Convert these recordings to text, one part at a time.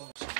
수고하셨습니다.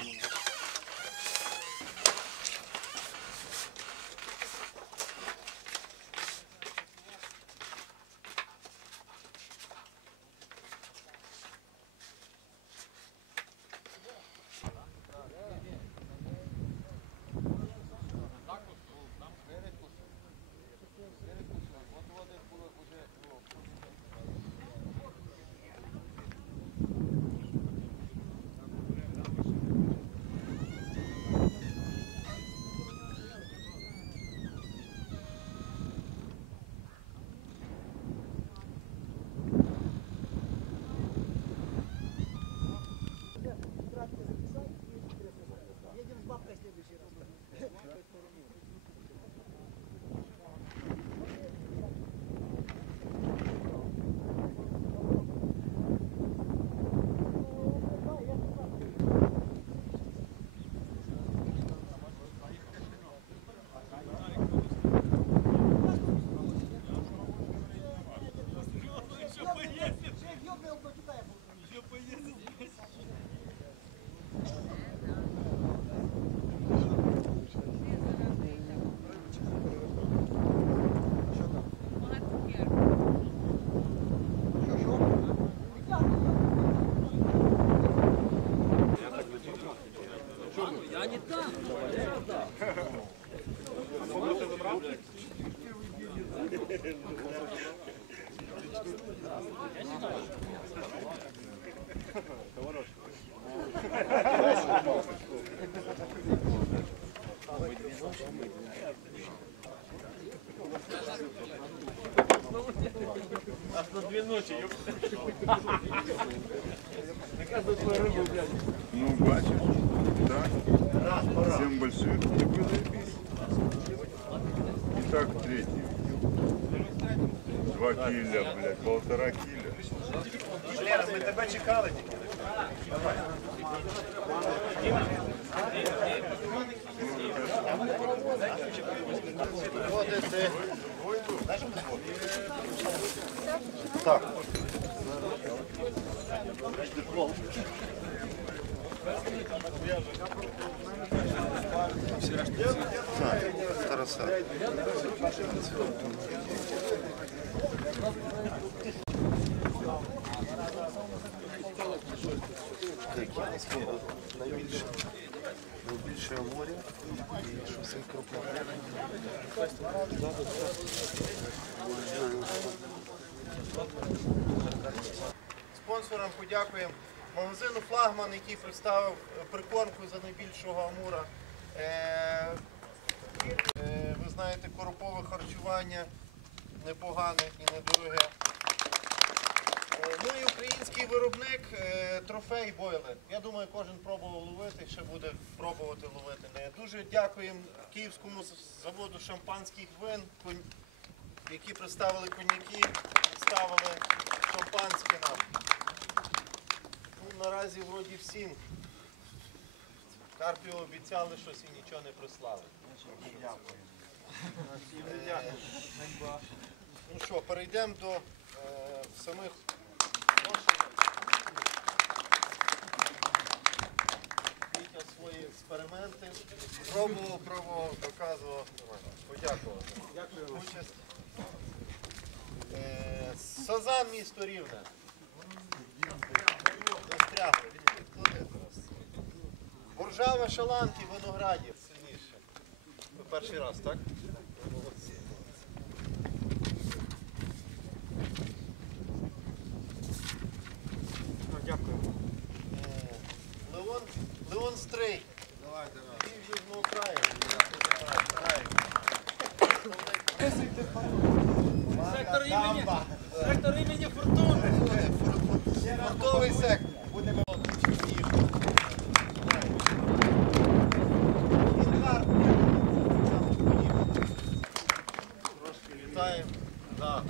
Ну, бачиш, так? Всем больших не было Итак, третий. Два киля, блядь, полтора киля. Лера, ми тебе чекали тільки. Тараса. Найбільше, найбільше море і що все крупне. Спонсорам подякуємо магазину Флагман, який представив прикормку за найбільшого амура. Е, е, ви знаєте, коропове харчування непогане і недороге. Е, Ну і український виробник трофей Бойлер. Я думаю, кожен пробував ловити, ще буде пробувати ловити. Дуже дякуємо київському заводу шампанських вин, які представили коньяки, ставили шампанське нам. Ну, наразі вроді всім. Карпію обіцяли щось і нічого не прислали. Е, Ну що, перейдемо до е, самих. Вітя свої експерименти. Пробував, пробував, доказував. Подякував. Дякую. Участь. Е, Сазан місто Рівне. Буржава Шаланки, виноградів, сильніше. Ви перший раз, так? Молодці. Дякую. Леон, Леон Стрей. Давай, давай. Южного краю. Краю. Сектор імені, сектор імені Фортуни. Фронтовий сектор. Будемо Трошки вітаємо. Да.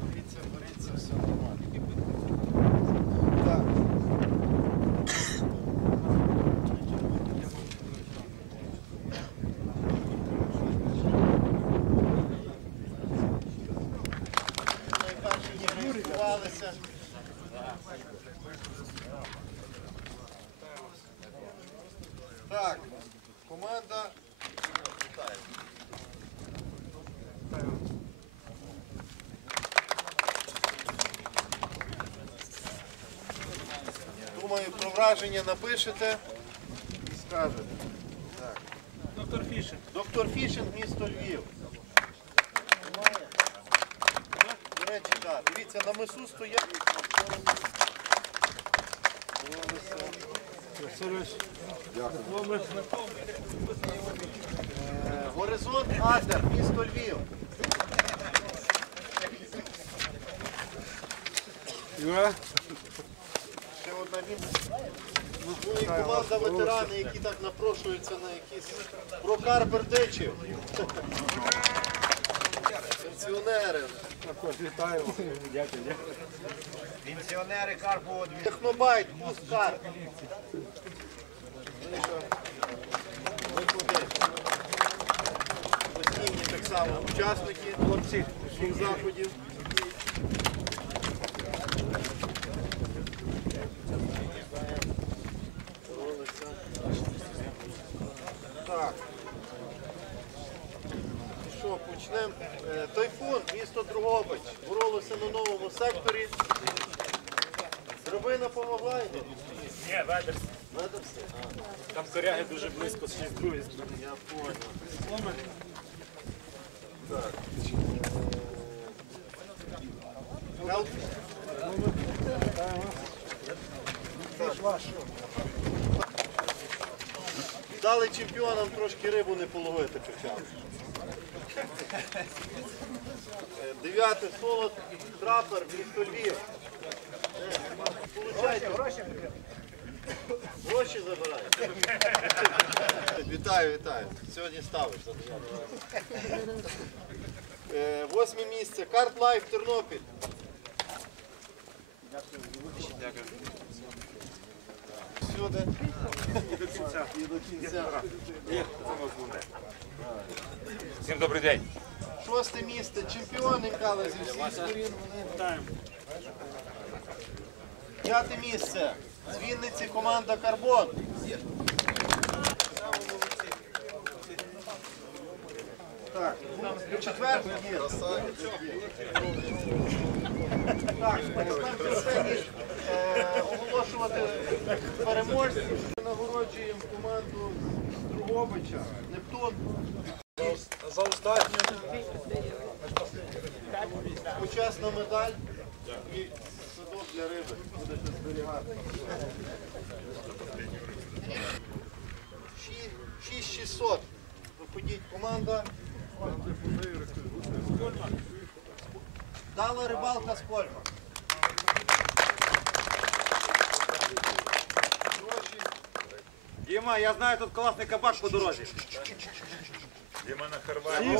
Боріться, боріться, все нормально. Так. Найперші не реєструвалися. Так, команда. Думаю, про враження напишете. Скажете. Так. Доктор Фішер. Доктор Фішинг, місто Львів. До речі, так. Дивіться, на мису стоять. Е, Горизонт Адер, місто Львів. Ще одна він. Ну і команда ветерани, які так напрошуються на якісь прокар бердичів. Пенсіонери. Пенсіонери Карпового дві. Технобайт, пуст Пускар. Постійні так само учасники хлопці всіх заходів. Так. І Що, почнемо? Е, Тайфун, місто Другобич. Боролося на новому секторі. Дробина помогла йому? Ні, ведеш. Ведерси? Там коряги Я понял. Дали чемпіонам трошки рибу не половити почав. Е, Дев'яте солод, трапер, Львів. Получайте гроші. Забирають. Вітаю, вітаю. Сьогодні ставиш за дев'яте. Е, Восьме місце. Карт Лайф Тернопіль. Всюди. І до кінця. І до кінця. Всім добрий день. Шосте місце. Чемпіони Михайло зі всіх сторін. П'яте місце. З Вінниці команда Карбон. Так, четверте є. Так, перестаньте сцені е, оголошувати переможців. Нагороджуємо команду Другобича. Нептун. За останню. Почесна медаль і садок для риби. Будете зберігати. Ші- 6600. Виходіть команда. Дала рибалка з Кольма. Діма, я знаю, тут класний кабак по дорозі. Діма на Хорватії.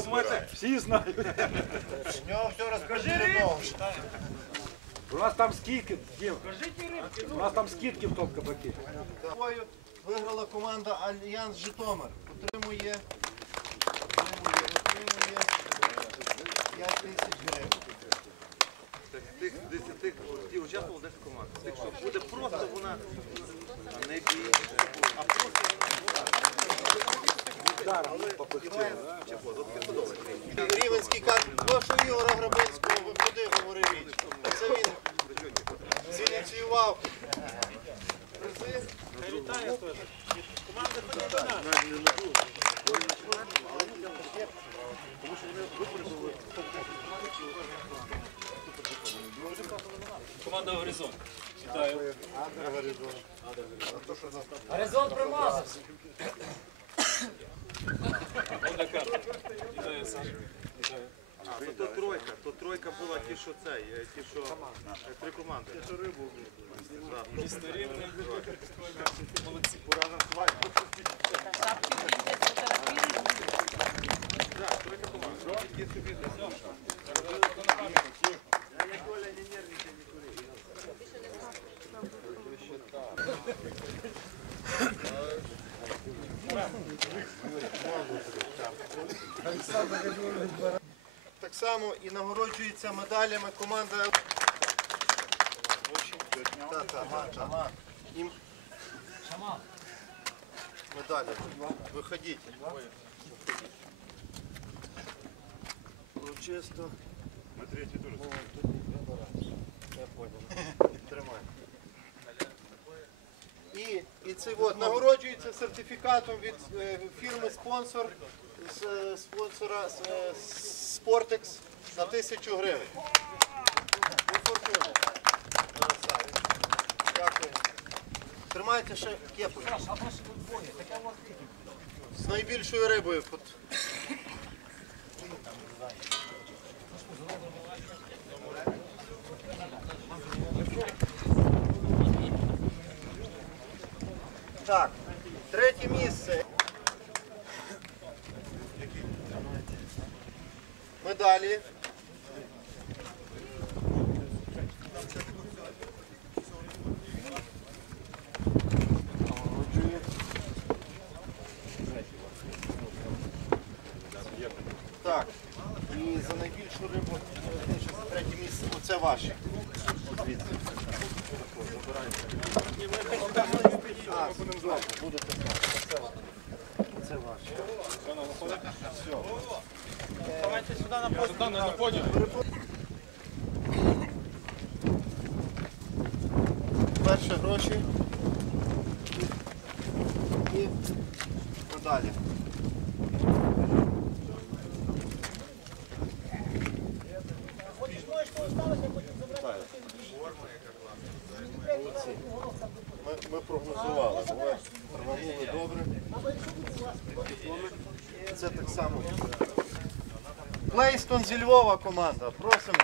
Всі знають. У нього все розкажи У нас там скидки, Дім. У нас там скидки в тому кабакі. Виграла команда Альянс Житомир. Отримує, отримує 5 тисяч гривень. Тих 10 ті участвувало 10 команд. Якщо буде просто вона не більше, а просто Рівенський каже, прошу Ігора Грабинського, виходи, говори річ. Це він зініціював. Призи. Вітаю теж. Команда феноменальна. Команда Горизонт. Вітаю. Горизонт промазався. Команда Карп. Вітаю, Саша. Вітаю. А, то, то тройка, то тройка була ті, що цей, е, ті, що е, три Так само і нагороджується медалями команда. Та, та, та, та. І далі. Виходіть. Чисто. Смотрите, тоже. Я понял. Тримай. І, і це от, нагороджується сертифікатом від е, фірми спонсор з е, спонсора е, Sportex на тисячу гривень. Дякую. Тримайте ще кепу. З найбільшою рибою. От. Так, третє місце. Медалі. Так, за найбільшу рибу, е, третє місце, оце ваше. Звідси. А, добре, будете знати. Це ваше. Це ваше. Все. Перші гроші. І, і надалі. Молодці. Ми, ми прогнозували, бо ви рванули добре. Це так само. Львова команда. Просимо.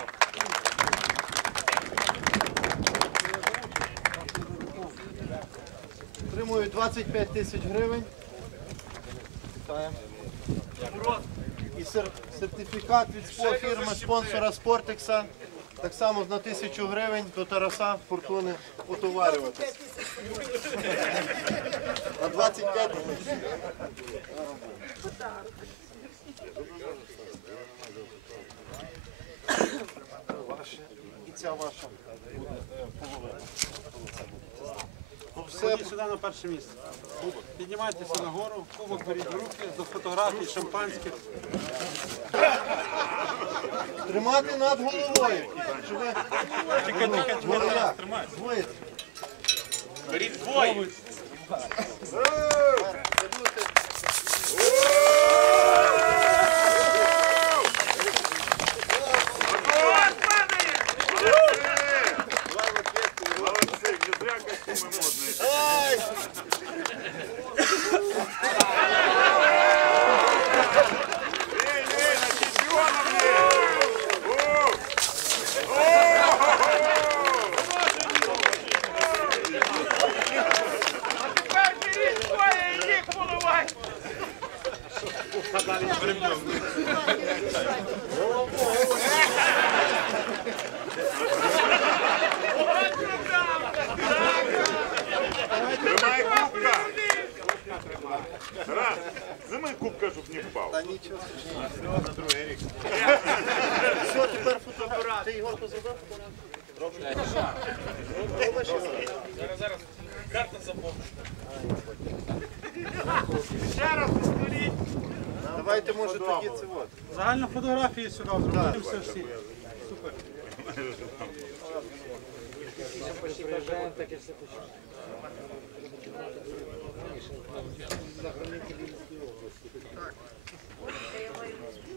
Отримують 25 тисяч гривень. І сертифікат від фірми спонсора Спортекса. Так само на тисячу гривень до Тараса Фортуни отоварюватись. На 25 тисяч. Ваше. І ця ваша буде половина. Ну все, сюди на перше місце. Піднімайтеся нагору, кубок беріть в руки, до фотографій, шампанських. тримати над головою. Щоб ви... Чекай, чекай, чекай, як? тримай. Двоє. Беріть двоє. Це Карта забув. Давайте, може, тоді це от. Загальну фотографію сюди зробили все всі. Ні, ні,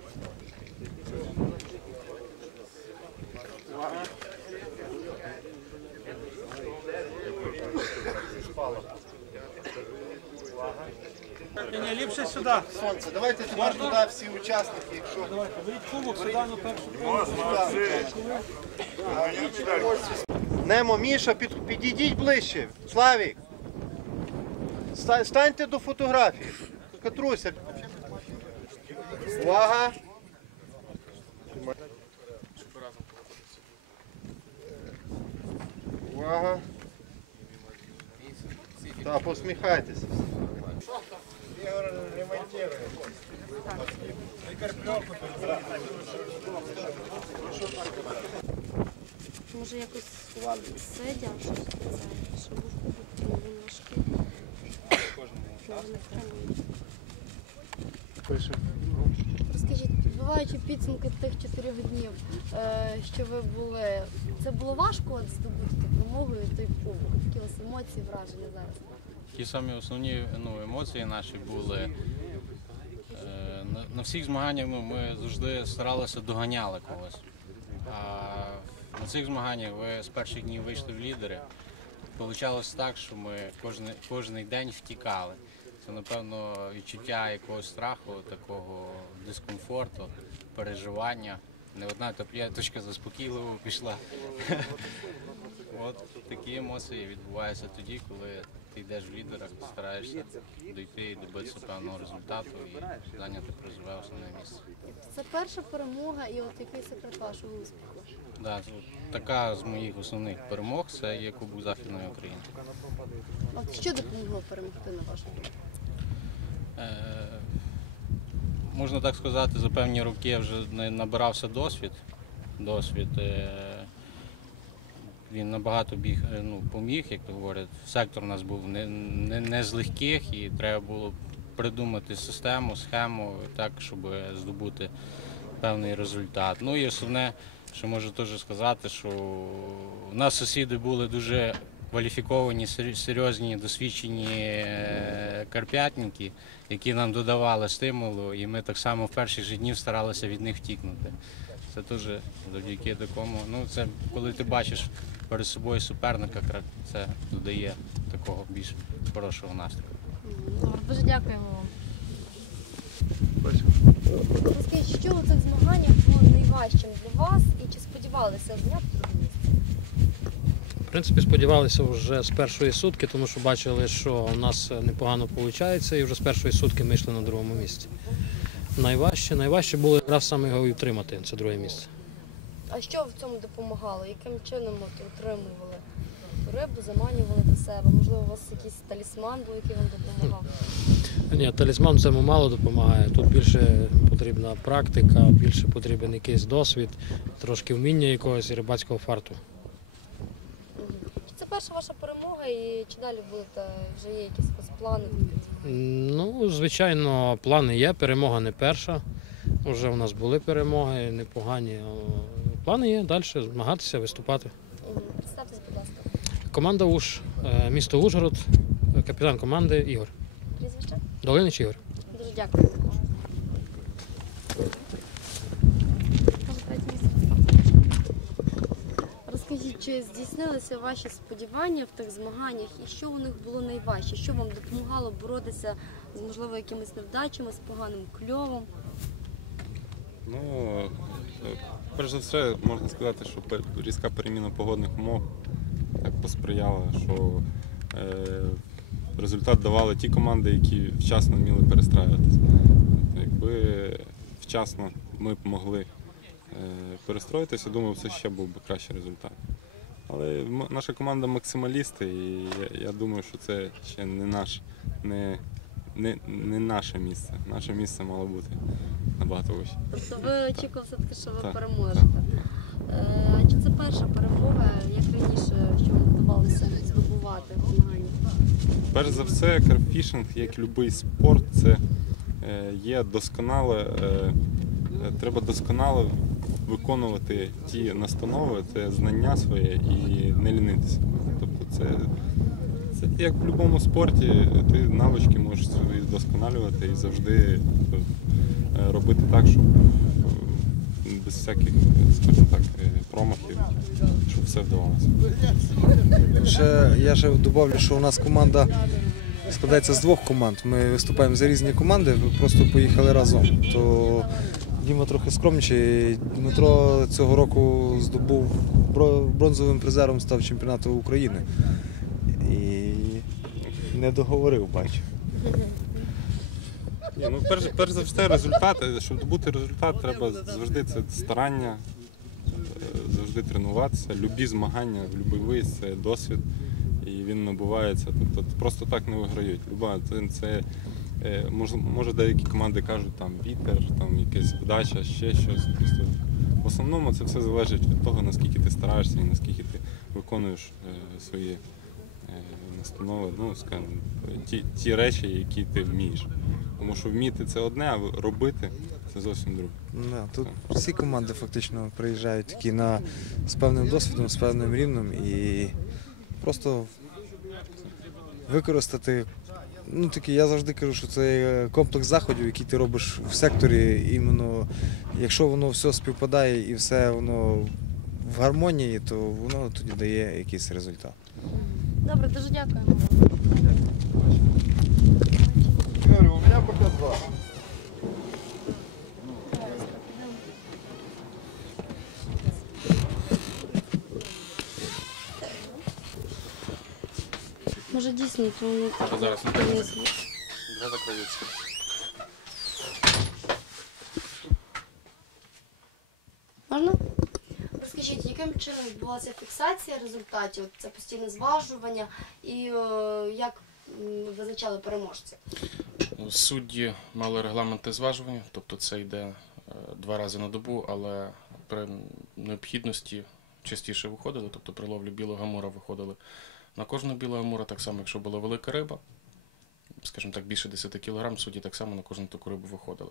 ліпше сюди. Сонце. Давайте тепер туди всі учасники, якщо Давайте, беріть кубок сюди на першу. Ось. Немо, Міша, під, підійдіть ближче. Славік. Ста- Станьте до фотографії. Катруся. Увага. Увага. Так, посміхайтеся. Може якось сидя, щось це, щоб був кубок, він важкий. Пише. Розкажіть, підбиваючи підсумки тих чотирьох днів, е, що ви були, це було важко от здобути і той кубок? Які у вас емоції, враження зараз? Ті самі основні ну, емоції наші були. На всіх змаганнях ну, ми завжди старалися доганяли когось. А на цих змаганнях ви з перших днів вийшли в лідери. Получалось так, що ми кожен, кожен день втікали. Це, напевно, відчуття якогось страху, такого дискомфорту, переживання. Не одна таблеточка заспокійливо пішла. От такі емоції відбуваються тоді, коли ти йдеш в лідерах, стараєшся дійти і добитися певного результату і зайняти призове основне місце. Це перша перемога і от який секрет вашого успіху? Да, така з моїх основних перемог це є Кубок Західної України. От що допомогло перемогти на вашу думку? Е, можна так сказати, за певні роки я вже набирався досвід. досвід е, він набагато біг, е, ну, поміг, як то говорять. Сектор у нас був не, не, не з легких і треба було придумати систему, схему так, щоб здобути певний результат. Ну і основне, що можу теж сказати, що у нас сусіди були дуже кваліфіковані, серйозні, досвідчені е, карп'ятники, які нам додавали стимулу, і ми так само в перші ж днів старалися від них втікнути. Це теж завдяки такому. Ну, це коли ти бачиш перед собою суперника, це додає такого більш хорошого настрою. Добре, дуже дякуємо вам. Розкажіть, що у цих змаганнях було найважчим для вас і чи сподівалися зняти друге місце? В принципі, сподівалися вже з першої сутки, тому що бачили, що у нас непогано виходить, і вже з першої сутки ми йшли на другому місці. Найважче, найважче було якраз саме його і втримати, це друге місце. А що в цьому допомагало? Яким чином от утримували рибу, заманювали до себе? Можливо, у вас якийсь талісман був, який вам допомагав? Ні, талісман цьому мало допомагає. Тут більше потрібна практика, більше потрібен якийсь досвід, трошки вміння якогось і рибацького фарту. Це перша ваша перемога і чи далі будете вже є якісь плани? Ну, звичайно, плани є. Перемога не перша. Вже у нас були перемоги непогані. Плани є далі змагатися, виступати. Представтесь, будь ласка, Команда УШ, е, місто Ужгород, капітан команди Ігор. прізвище? Долинич Ігор. Дуже дякую. Може, третє місце? Розкажіть, чи здійснилися ваші сподівання в тих змаганнях і що у них було найважче? Що вам допомагало боротися з можливо якимись невдачами, з поганим кльовом? Ну, е, перш за все, можна сказати, що різка переміна погодних умов так посприяла, що е, результат давали ті команди, які вчасно вміли перестраюватися. Тобто, якби вчасно ми б могли е, перестроїтися, думаю, це ще був би кращий результат. Але наша команда максималісти, і я, я думаю, що це ще не наш, не, не, не наше місце. Наше місце мало бути набагато вище. Тобто ви очікували все-таки, що ви Так, переможете. Е, А чи це перша перемога, як раніше, що вам вдавалося здобувати в змаганнях? Перш за все, карпфішинг, як будь-який спорт, це е, є досконале, е, е, треба досконало виконувати ті настанови, це знання своє і не лінитися. Тобто це, це як в будь-якому спорті, ти навички можеш свої вдосконалювати і завжди е, робити так, щоб е, без всяких, скажімо так, е, промахів, щоб все вдавалося. Ще я ще добавлю, що у нас команда складається з двох команд. Ми виступаємо за різні команди, ви просто поїхали разом. То Діма трохи скромніший. Дмитро цього року здобув бронзовим призером став чемпіонату України. І не договорив, бачу. Ні, ну перш, перш за все, результати. Щоб добути результат, треба завжди це старання, завжди тренуватися. Любі змагання, любий виїзд це досвід, і він набувається. Тобто просто так не виграють. Люба, це, це може, може деякі команди кажуть там вітер, там якась вдача, ще щось. Просто в основному це все залежить від того, наскільки ти стараєшся і наскільки ти виконуєш е, свої е, настанови, ну, скажімо, ті, ті речі, які ти вмієш. Тому що вміти це одне, а робити це зовсім друге. Да, тут всі команди фактично приїжджають такі на, з певним досвідом, з певним рівнем і просто використати. Ну, такі, я завжди кажу, що це комплекс заходів, які ти робиш в секторі. Іменно, якщо воно все співпадає і все воно в гармонії, то воно тоді дає якийсь результат. Добре, дуже дякуємо. Юрій, у мене пока два. Може дійсно то воно так зараз не Вже закриється. Можна? Розкажіть, яким чином відбулася фіксація результатів? Це постійне зважування і е, як м, визначали переможців? Судді мали регламенти зважування, тобто це йде е, два рази на добу, але при необхідності частіше виходили, тобто при ловлі білого амура виходили на кожного білого амура, так само, якщо була велика риба, скажімо так, більше 10 кг, судді так само на кожну таку рибу виходили.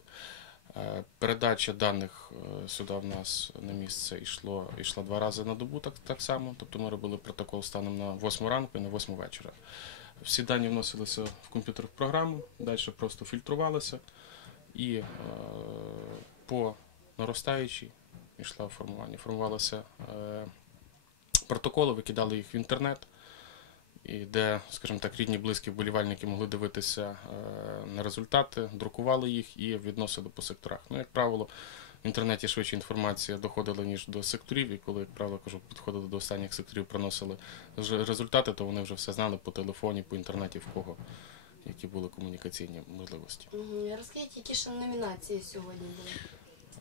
Е, Передача даних е, сюди в нас на місце йшло, йшла два рази на добу, так, так само. Тобто ми робили протокол станом на 8 ранку і на 8 вечора. Всі дані вносилися в комп'ютер в програму, далі просто фільтрувалися і е, по наростаючій йшла формування. Формувалися е, протоколи, викидали їх в інтернет, і де, скажімо так, рідні, близькі вболівальники могли дивитися е, на результати, друкували їх і відносили по секторах. Ну, як правило, в інтернеті швидше інформація доходила, ніж до секторів, і коли, як правило, кажу, підходили до останніх секторів, приносили результати, то вони вже все знали по телефоні, по інтернеті, в кого які були комунікаційні можливості. Розкажіть, які ще номінації сьогодні були?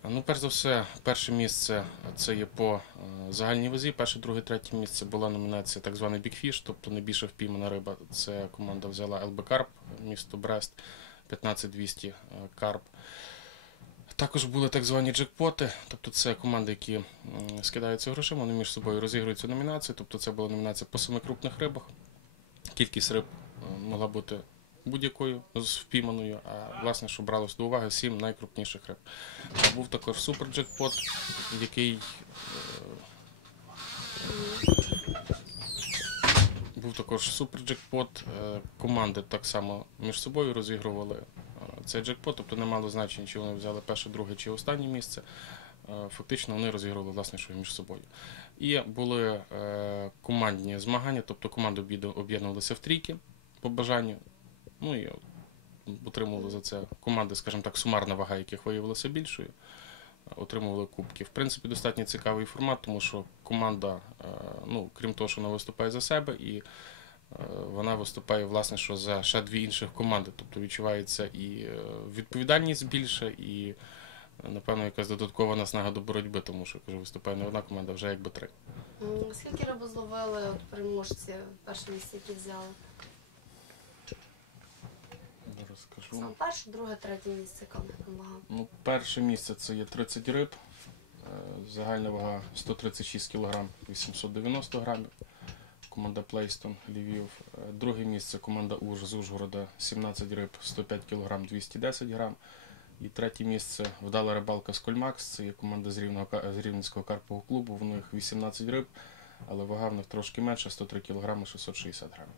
Ну, перш за все, перше місце це є по е, загальній вазі. Перше, друге, третє місце була номінація так званий Fish, тобто найбільша впіймана риба. Це команда взяла ЛБ Карп, місто Брест, 15200 е, карп. Також були так звані джекпоти, тобто це команди, які скидаються грошима, вони між собою розігрують цю номінацію. Тобто це була номінація по семи крупних рибах. Кількість риб е, могла бути будь-якою з впійманою, а власне, що бралось до уваги сім найкрупніших риб. Був також супер джекпот, який е, був також супер джекпот. Е, Команди так само між собою розігрували е, цей джекпот, тобто не мало значення, чи вони взяли перше, друге чи останнє місце. Фактично вони розігрували власне, що між собою. І були командні змагання, тобто команди об'єднувалися в трійки по бажанню. Ну і отримували за це команди, скажімо так, сумарна вага, яких виявилася більшою, отримували кубки. В принципі, достатньо цікавий формат, тому що команда, е, ну, крім того, що вона виступає за себе, і е, вона виступає, власне, що за ще дві інших команди. Тобто відчувається і е, відповідальність більше, і, напевно, якась додаткова наснага до боротьби, тому що кажу, виступає не одна команда, вже якби три. Скільки риби зловили от, переможці перше місце, які взяли? Зараз скажу. Сам перше, друге, третє місце, вага? Ну, перше місце це є 30 риб, е, загальна вага 136 кг 890 грамів. Команда Плейстон Львів. Е, Друге місце команда Уж з Ужгорода 17 риб 105 кг 210 грам. І третє місце вдала рибалка з Кольмакс. Це є команда з, Рівного, з Рівненського карпового клубу. В них 18 риб, але вага в них трошки менша 103 кг 660 грамів.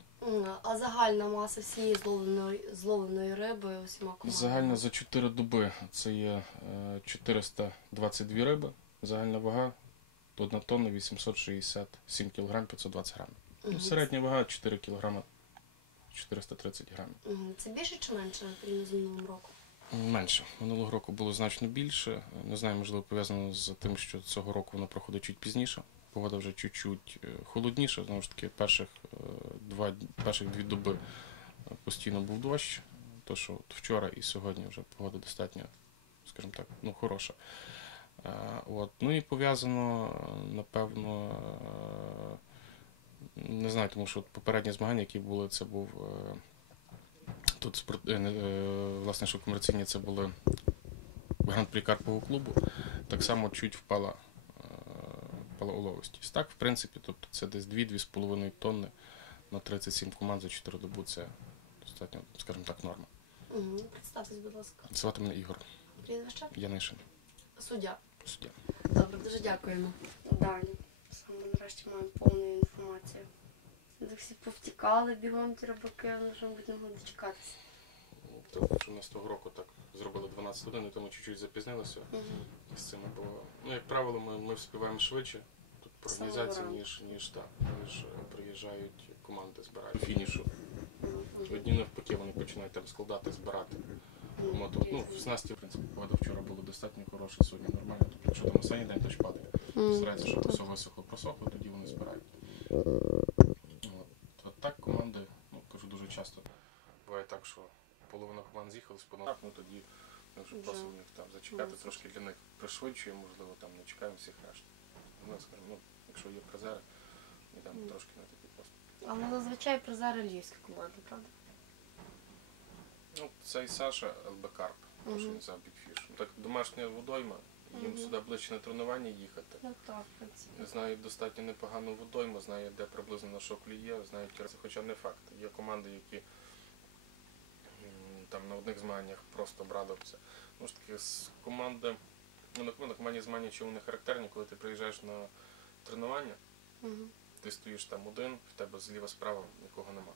А загальна маса всієї зловленої, зловленої риби усіма командами? Загально за 4 доби це є е, 422 риби. Загальна вага 1 тонна 867 кг 520 грамів. Ну, середня вага 4 кг 430 грамів. Це більше чи менше порівняно з минулим роком? Менше. Минулого року було значно більше. Не знаю, можливо, пов'язано з тим, що цього року воно проходить чуть пізніше. Погода вже чуть-чуть е, холодніша. Знову ж таки, перших е, два перших дві доби е, постійно був дощ. То, що от вчора і сьогодні вже погода достатньо, скажімо так, ну, хороша. От. Ну і пов'язано, напевно, не знаю, тому що от попередні змагання, які були, це був тут власне, що комерційні це були гран-прі Карпового клубу. Так само чуть впала, е. Так, в принципі, тобто це десь 2-2,5 тонни на 37 команд за 4 доби це достатньо, скажімо так, норма. Угу. Представтесь, будь ласка. Звати мене Ігор Прізвище? Янишин, Суддя. суддя. Добре, дуже дякуємо. Далі. Саме нарешті маємо повну інформацію. Так всі повтікали бігом ті рибаки, вони вже, мабуть, не могли дочекатися. Тобто, що ми з того року так зробили 12 годин, і тому чуть-чуть запізнилися з цим. Бо, ну, як правило, ми, ми вспіваємо швидше тут по організації, ніж, ніж так. Вони ж е, приїжджають, команди збирають фінішу. Одні навпаки, вони починають там складати, збирати. Моту. Ну, в снасті, в принципі, погода вчора була достатньо хороша, сьогодні нормально. Тобто, якщо там останній день дощ падає, старається, щоб все висохло, просохло, тоді вони збирають. От. Так команди, ну кажу дуже часто. Буває так, що половина команд з'їхалась, половина, ну тоді Вже. просимо їх там зачекати, трошки для них пришвидшуємо, можливо, там не чекаємо всіх решт. Ну, скажімо, ну, якщо є призери, і там Мгм. трошки не такі просто. Але зазвичай призери львівські команди, правда? Ну, це і Саша ЛБ-Карп, тому що Мгм. він за Бікфіш. Ну, Так домашня водойма, їм Мгм. сюди ближче на тренування їхати. Ну так, в принципі. Знають достатньо непогану водойму, знають, де приблизно на що клює, знають, це хоча не факт. Є команди, які м, там на одних змаганнях просто брали це. Ну ж таки, з команди, ну на на командні змагання чому не характерні, коли ти приїжджаєш на тренування, Угу. ти стоїш там один, в тебе зліва справа нікого нема.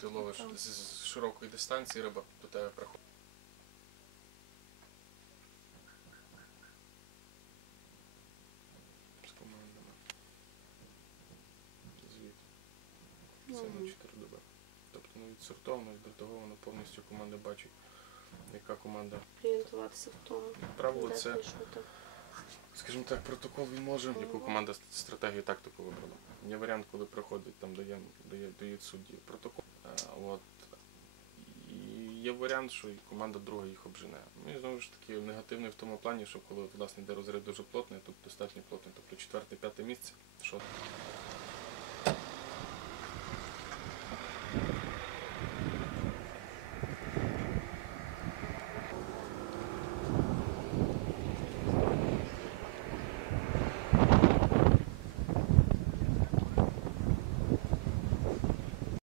Ти ловиш з, з широкої дистанції, риба до тебе приходить. З. Це на 4 доби. Тобто ну, відсортовано, до того воно повністю команда бачить, яка команда. Орієнтуватися в тому. Правило це, скажімо так, протокол він може, яку команда ст- стратегію тактику вибрала. Є варіант, коли приходить, там дає, дає, дають судді протокол. А, от. І є варіант, що команда друга їх обжене. Ну і знову ж таки негативний в тому плані, що коли власне йде розрив дуже плотний, тут достатньо плотний, тобто четверте, п'яте місце. Що